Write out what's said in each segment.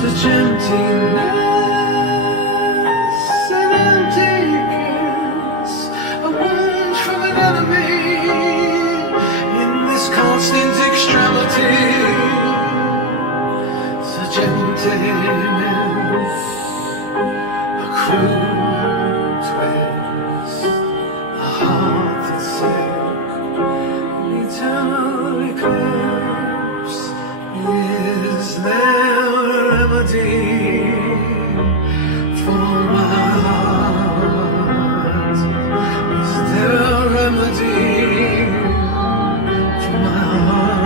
such emptiness and emptiness, a wound from an enemy in this constant extremity. Such emptiness, a cruel twist, a heart that's sick, an eternal eclipse. Is there a remedy for my heart? Is there a remedy for my heart?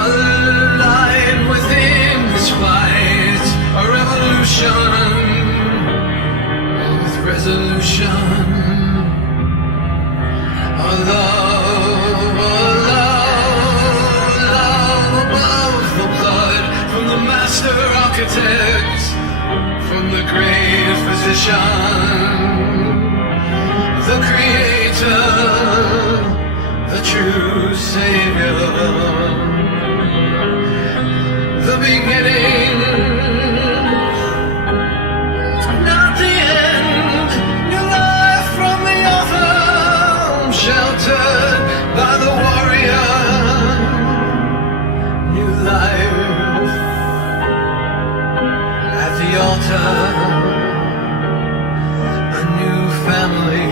A light within this fight, a revolution with resolution, a love above the blood, from the master architect, from the great physician, the creator, the true savior, the beginning, not the end. New life from the author, sheltered by the warrior. New life at the altar, a new family.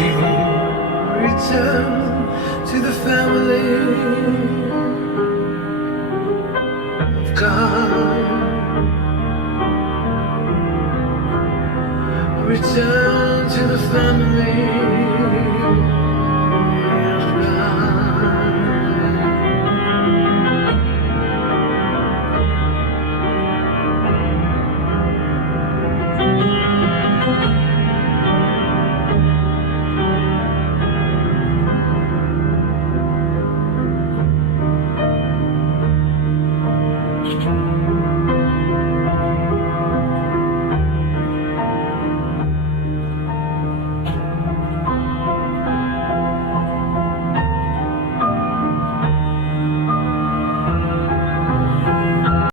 Return to the family of God. Return to the family of God.